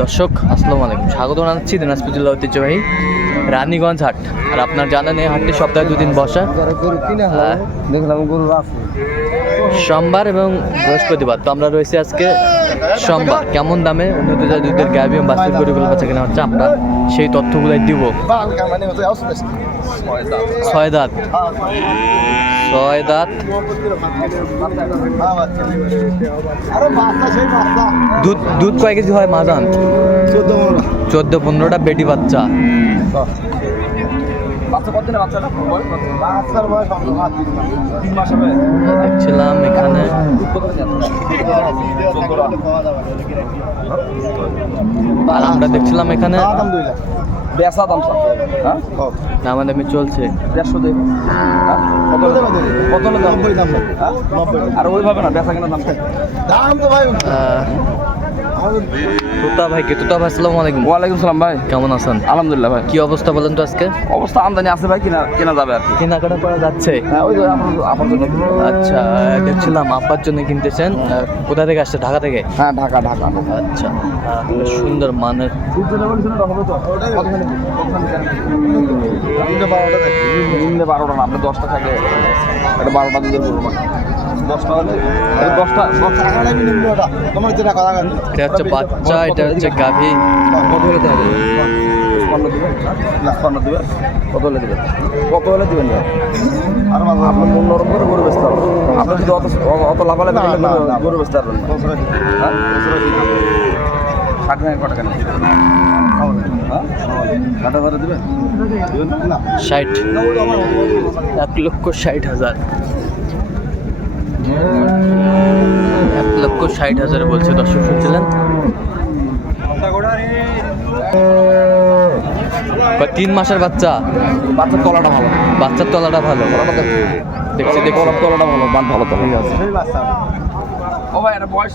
দর্শক আসসালামু আলাইকুম। স্বাগত জানাচ্ছি দিনাজপুর জেলা ঐতিহ্যবাহী রানীগঞ্জ হাট। আর আপনার জানেন এই হাটটি সপ্তাহে দুদিন বসা। সোমবার এবং বৃহস্পতিবার। তো আমরা রয়েছি আজকে সোমবার। কেমন দামে উন্নত দুধের গাভী এবং বাস্তিক গরুগুলো বাচ্চা কেনা হচ্ছে? আমরা সেই তথ্যগুলোই দিব। মানে ছয় দাঁত। ছয় দাঁত। দুধ দুধ কয় কেজি হয় মাজান চোদ্দ পনেরোটা বেটি বাচ্চা। বাচ্চা কত দিনে বাচ্চাটা বাচ্চার বয়স তিন মাস হবে। দেখছিলাম এখানে। আর আমরা দেখছিলাম এখানে। বেসা দাম স্যার হ্যাঁ? দামাদামি চলছে। দেড়শো দেব কত? কত দাম? হ্যাঁ? আর ওইভাবে না বেসা কেনা দাম দাম তো ভাই আহ, তোতা ভাই কে তোতা ভাই আসসালামু আলাইকুম। ওয়ালাইকুম সালাম ভাই। কেমন আছেন? আলহামদুলিল্লাহ ভাই। কি অবস্থা বলেন তো আজকে? অবস্থা আমদানি আছে ভাই কিনা কেনা যাবে আর কি। কেনাকাটা করা যাচ্ছে? হ্যাঁ ওই জন্য। আচ্ছা দেখছিলাম আব্বার জন্য কিনতেছেন। কোথা থেকে আসছে? ঢাকা থেকে? হ্যাঁ ঢাকা ঢাকা। আচ্ছা সুন্দর মানের। বারোটা না আপনি দশটা থাকে। বারোটা দুধের গরু মানে দশটা হলে এটা দশটা দশটা তোমার যেটা কথা এটা হচ্ছে বাচ্চা এটা হচ্ছে গাভী। কত হলে দেবে পণ্য দিবেন না পণ্য দিবেন কত হলে দিবেন কত হলে দিবেন আর আপনার মন নরম করে গরু বেচতে হবে। আপনি যদি অত গরু- বেচতে পারবেন হ্যাঁ? ষাট হাজার কটা কেন? হ্যাঁ? ষাট। এক লক্ষ ষাট হাজার। এক লক্ষ ষাট হাজার বলছে দর্শক শুনছিলেন। বা তিন মাসের বাচ্চা? বাচ্চার তলাটা ভালো। বাচ্চার তলাটা ভালো। দেখছি দেখছি। তলা তলাটা ভালো বান ভালো তলা ঠিক আছে। ও ভাই এটা বয়স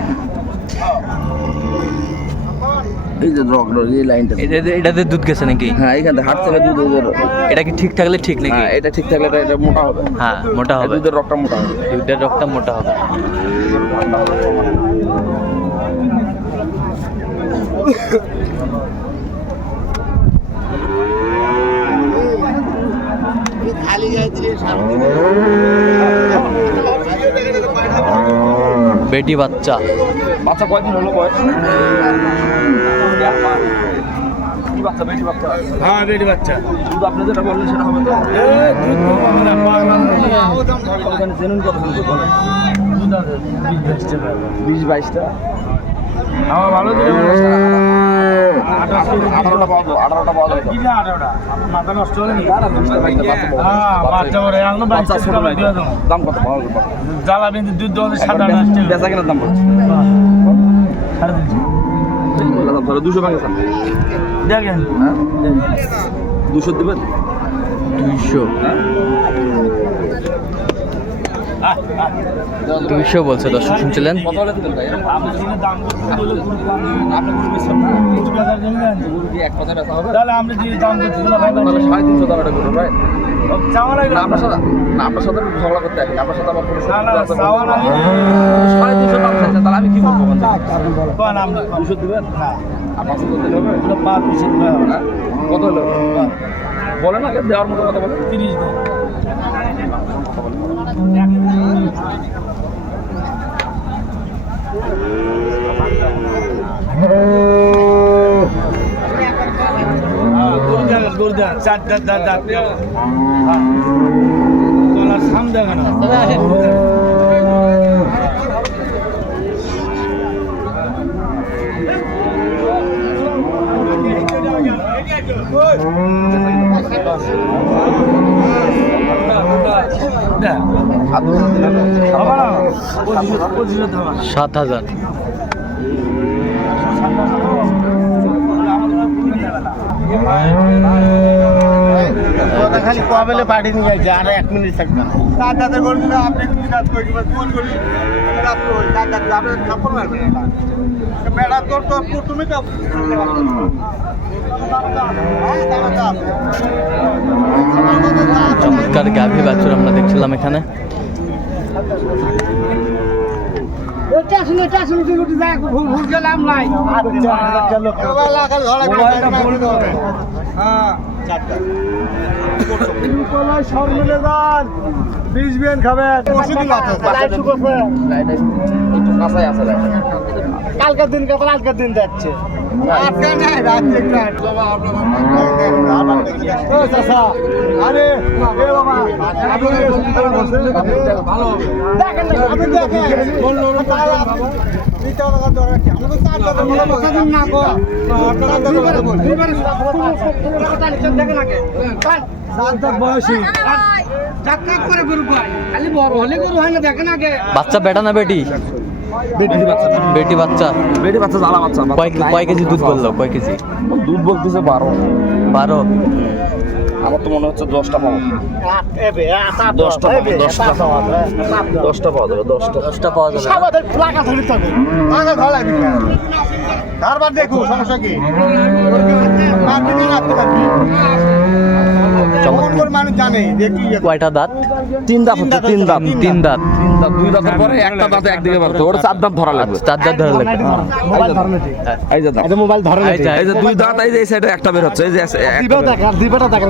এই যে রক এই লাইনটা এটা- এটাতে দুধ গেছে নাকি? হ্যাঁ হাট থেকে দুধ এটা কি ঠিক থাকলে ঠিক নাকি? হ্যাঁ এটা ঠিক থাকলে এটা মোটা হবে। হ্যাঁ মোটা হবে। দুধের রকটা মোটা হবে। দুধের রক্তটা মোটা হবে। বেটি বাচ্চা। বাচ্চা কয়দিন হলো বয়স? কি বাচ্চা বেটি বাচ্চা। হ্যাঁ বেটি বাচ্চা। দুধ আপনি যেটা বললেন সেটা হবে তো। ওখানে জেনুইন কত বলেন? বিশ বাইশটা আমার ভালো আঠারোটা পাওয়া যাবে আঠারোটা পাওয়া যাবে। মাথা নষ্ট হলে যাবে। হ্যাঁ। দাম কত পাওয়া যাবে জ্বালা বিন্দু দুধ সাদা বেচা- কেনার দাম সাড়ে তিনশো। দুশো ভাঙে স্যার দেখেন দুশো দিবেন? দুইশো। দুইশো বলছে দর্শক শুনছিলেন? এক কথা হবে তাহলে আপনি যদি দাম তাহলে সাড়ে তিনশো এটা গরু ভাই চাওয়া লাগবে না আপনার সাথে না আপনার সাথে ঝগড়া করতে আসি আপনার সাথে আমার কোনো না, না, না। চাওয়া লাগে। সাড়ে তিনশো দাম চাইছে তাহলে আমি কি বলব কোন আপনি দুশো দিবেন? হবে পাঁচ হ্যাঁ? কত হলো? বলেন আগে দেওয়ার মতো কথা বলেন তিরিশ দেন, চারটা দাঁত দাঁত তোলার সাম দেখে না। সাত হাজার। খালি কবেলে পার্টি নিয়ে যাচ্ছে? আর এক মিনিট থাকবে না। তার দাদা করবি না আপনি কাজ ফোন করে তার থাপ্পড় না বেড়া তোর তুমি তো চমৎকার গাভী বাছুর আমরা দেখছিলাম এখানে। বিষ আছে দেখ। কালকের দিন কাপড় আজকের দিন যাচ্ছে আরে বাবা, বাচ্চা বেটা না বেটি? বেটি বাচ্চা। বেটি বাচ্চা বেটি বাচ্চা জ্বালা বাচ্চা কয় কেজি দুধ বলল? কয় কেজি? দুধ বলতেছে বারো। বারো? আমার তো মনে হচ্ছে দশটা পাওয়া দশটা দশটা। দশটা পাওয়া যাবে দশটা। দশটা পাওয়া যাবে? আমাদের প্লাকা ধরা লাগবে কারবার দেখো সমস্যা কি রাখতে পারবি মানুষ জানে যে কি কয়টা দাঁত? তিন দাঁত হচ্ছে তিন দাঁত তিন দাঁত। তিন দাঁত। দুই দাঁতের পরে একটা দাঁতে একদিকে বাড়তো ওর চার দাঁত ধরা লাগবে। চার দাঁত ধরা লাগবে। মোবাইল ধরে নেই এই যে দাঁত। মোবাইল ধরে এই যে- এই যে দুই দাঁত এই যে এই সাইডে একটা বের হচ্ছে। এই যে দিবাটা দেখ দিবেটা দেখ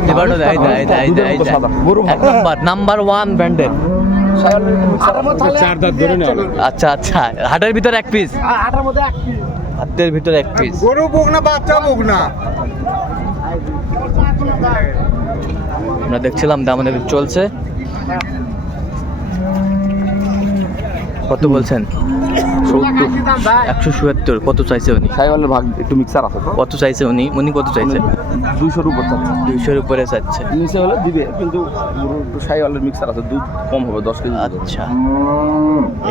দেয় দুধের দেয় মতো সাদা। গরু এক নাম্বার নাম্বার ওয়ান ব্র্যান্ডের। চার দাঁত ধরে নেই আচ্ছা আচ্ছা। হাটের ভিতর এক পিস হাটের মধ্যে এক piece। হাতের ভিতর এক পিস গরু বুক না বাচ্চা বুক না? আমরা দেখছিলাম দামাদামি চলছে। কত বলছেন? একশো চুয়াত্তর কত চাইছে উনি? সাইওয়ালের ভাগ একটু মিক্সার আছে কত চাইছে উনি? উনি কত চাইছে? দুইশোর উপর চাচ্ছে দুইশোর উপরে চাইছে। নিচে হলে দিবে কিন্তু একটু সাইওয়ালের মিক্সার আছে দুধ কম হবে দশ কেজি আচ্ছা।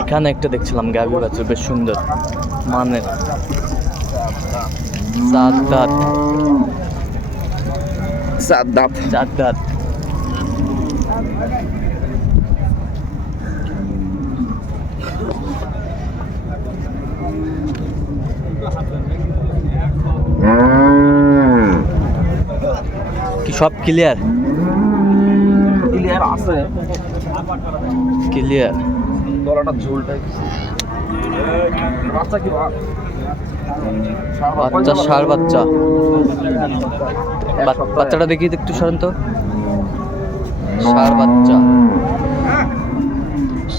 এখানে একটা দেখছিলাম গাভী বাছুর বেশ সুন্দর। মানের। চার দাঁত চার দাঁত। চার দাঁত। কি সব ক্লিয়ার ক্লিয়ার আছে। ক্লিয়ার গলাটা ঝোলটাই বাচ্চা কি বাচ্চা ষাঁড় বাচ্চা। বাচ্চাটা দেখি একটু সরেন তো ষাঁড় বাচ্চা।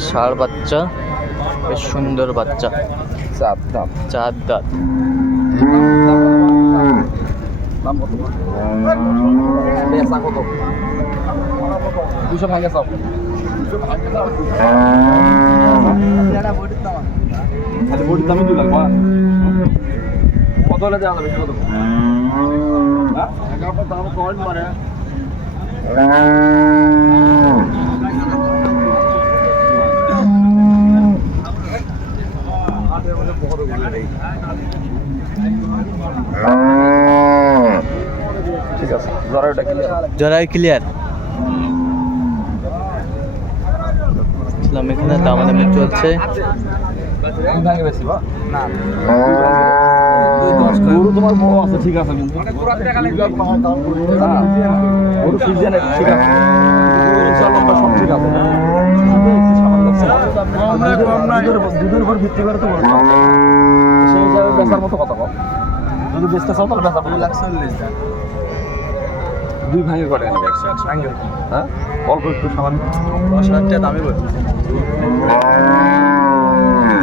ষাঁড় বাচ্চা বেশ সুন্দর বাচ্চা। চার দাঁত। চার দাঁত। দাম কত বেচা কত দুশো ভাঙে চাও। আচ্ছা বডির দামে দুই লাখ কত হলে কত ঠিক আছে জরাইটা ক্লিয়ার জরাই ক্লিয়ার এখানে দামাদামি চলছে গরু তোমার বড় আছে ঠিক আছে কিন্তু গরু সিজনে ঠিক আছে গরু সব ঠিক আছে দুধের উপর- ভিত্তি করে তো বলছো সেই হিসাবে বেচার মতো কথা কম যদি বেচতে চাও তাহলে বেচা দুই লাখ চল্লিশ দুই ভাঙে করে। হ্যাঁ? অল্প একটু সামান্য। দশ হাজার টাকা দামি বলছি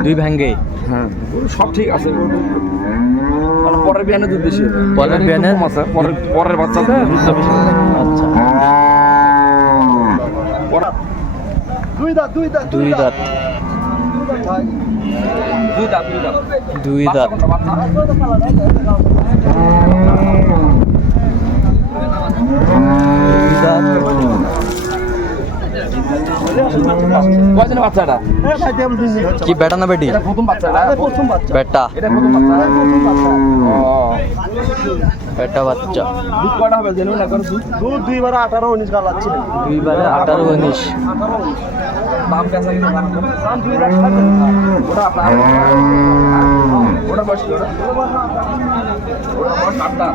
দুই ভ্যাঙ্গে হ্যাঁ। সব ঠিক আছে। পরের বিয়ানে দুধ বেশি পরের বিয়ানে? আছে। পরের পরের বাচ্চাতে দুধটা বেশি। আচ্ছা। দুই দাঁত দুই দাঁত দুই দাঁত। দুই দাঁত দুই দাঁত। দুই দাঁত। দিন হচ্ছে কি বেটা না বেটি? প্রথম বাচ্চা প্রথম বাচ্চা। বেটা। এটা প্রথম বাচ্চা প্রথম বাচ্চা। বেটা বাচ্চা। দুধ কয়টা হবে জেনুইন একবার দুধ। দুধ দুইবার আঠারো উনিশ গালাচ্ছি। দুইবারে আঠারো উনিশ। দাম কেমন কিন্তু দাম দুই লাখ ওটা আপনার ওটা। বয়স কি ওটা ওটা বয়স আটটা।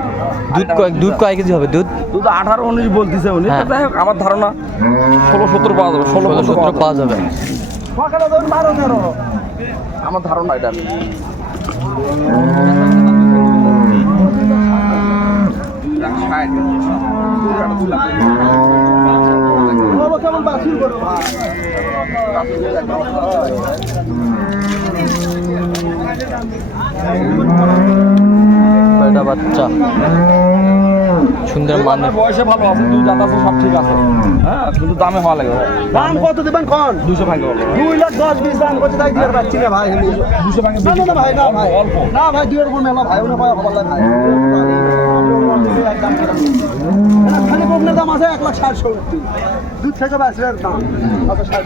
দুধ কয় দুধ কয় কেজি হবে? দুধ? দুধ আঠারো উনিশ বলতেছে উনি হ্যাঁ। যাই হোক আমার ধারণা ষোলো সত্তর পাওয়া যাবে ষোলো সতেরো পাওয়া যাবে। আমার ধারণা এটা। কেমন বাসির করো। ভাই বেটা বাচ্চা সুন্দর মানে বয়সে ভালো আছে দুধ জাত আছে সব ঠিক আছে হ্যাঁ কিন্তু দামে ভালো লাগে দাম কত দেবেন কোন দুশো ভাঙে বলো দুই লাখ দশ বিশ দাম করছে তাই দিয়ে পাচ্ছি না ভাই দুশো ভাঙে না ভাই না ভাই অল্প না ভাই দুইয়ের উপর মেলা ভাই হবার ভাই করে না, খালি দাম আছে এক লাখ ষাট সত্তর দুধ থেকে বাঁচলের দাম আচ্ছা ষাট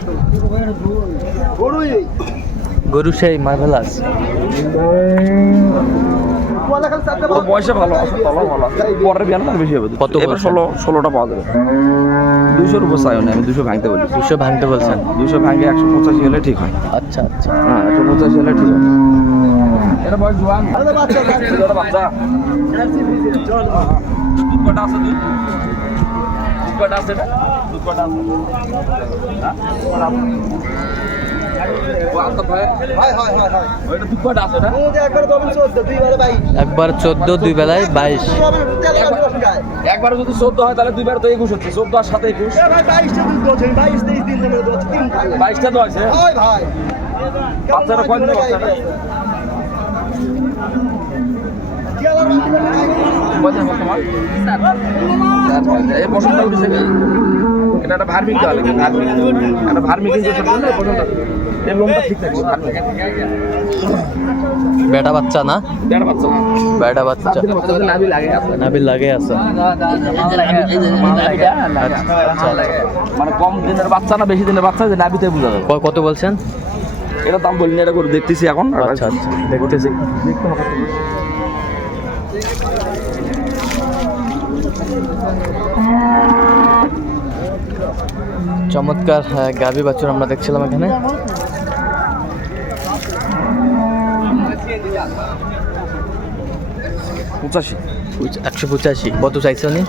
গরুই গরু সেই মার্ভেলাস। বয়সে ভালো আছে তলাও ভালো। পরের বিয়ান বেশি হবে। কত এবার ষোলো ষোলোটা পাওয়া যাবে। দুশোর উপর চাই আমি দুশো ভাঙতে বলি। দুশো ভাঙতে বলছেন? দুশো ভাঙে একশো পঁচাশি হলে ঠিক হয়। আচ্ছা আচ্ছা। হ্যাঁ একশো পঁচাশি হলে ঠিক হয়। এটা বয়স জোয়ান। বাচ্চা বাচ্চা। এটা বাচ্চা চল দুধ? কটা আছে দুধ দুধ কটা আছে এটা দুধ কটা আছে হ্যাঁ একবার চোদ্দ দুই বেলায় বাইশ। একবার যদি চোদ্দ হয় তাহলে দুইবার তো একুশ হচ্ছে। চোদ্দ আর সাথে একুশ। বাইশটা তো আছে? বাচ্চারা কয় বাচ্চা এটা? কয়দিন এই পশমটা উঠেছে কি? এটা একটা ভার্মিক দেওয়া একটা ভার্মিক ইঞ্জেকশন দিলে এই লোমটা ঠিক থাকবে বেটা বাচ্চা না? বেটা বাচ্চা। নাবিল লাগে আছে। আচ্ছা মানে কম দিনের বাচ্চা না বেশি দিনের বাচ্চা যে নাভিতে বোঝা যাবে। কত বলছেন? এটা দাম বলিনি এটা করে দেখতেছি এখন। আচ্ছা আচ্ছা। দেখতেছি। চমৎকার হ্যাঁ, গাভী বাছুর আমরা দেখছিলাম এখানে। পঁচাশি। একশো পঁচাশি। কত চাইছে উনি?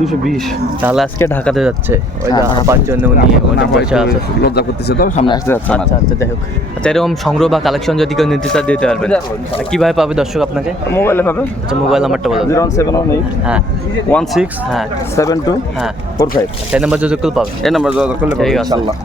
দুশো বিশ। তাহলে আজকে ঢাকাতে যাচ্ছে। ওই যে হাঁপার জন্য উনি অনেক পয়সা আছে। লজ্জা করতেছে তো সামনে আসতে যাচ্ছে আচ্ছা আচ্ছা যাই হোক। আচ্ছা এরকম সংগ্রহ বা কালেকশন যদি কেউ নিতে চায় দিতে পারবেন আর কীভাবে পাবে দর্শক আপনাকে? মোবাইলে পাবে। আচ্ছা মোবাইল নাম্বারটা বলো। জিরো সেভেন ওয়ান এইট হ্যাঁ। ওয়ান সিক্স হ্যাঁ। সেভেন টু হ্যাঁ। Four five. এই নাম্বার যোগাযোগ করলে পাবে। এই নাম্বার যোগাযোগ করলে পাবে ইনশাল্লাহ।